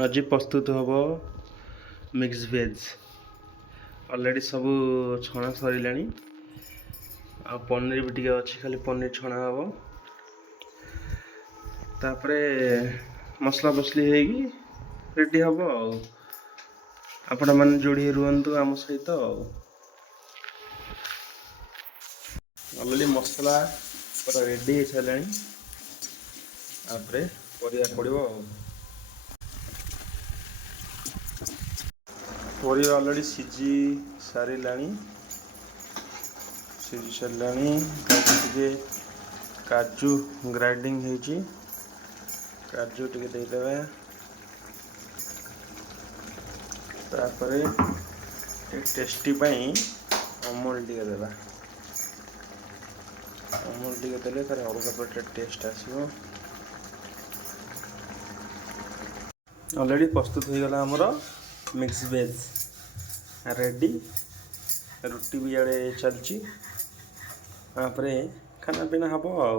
आज प्रस्तुत हम मिक्स वेज ऑलरेडी सब छणा सर आ पनीर भी टे अच्छी खाली पनीर छणा हम तापर मसला मसली होगी रेडी हम आपण मैंने जोड़ी रुहतु आम सहित ऑलरेडी मसला पूरा रेडी हो सारे परिया पड़ो परिया ऑलरेडी सीझी सारे सीझी सारे काजू ग्राइंडिंग होती काजू टे देदेवे तापर टेस्टी अमूल टे देवा अमूल टे देले तार अलग प्रकार टेस्ट आसो ऑलरेडी प्रस्तुत हो गला आमर मिक्स वेज रेडी रुटी भी इे चलती खाना पीना हम आ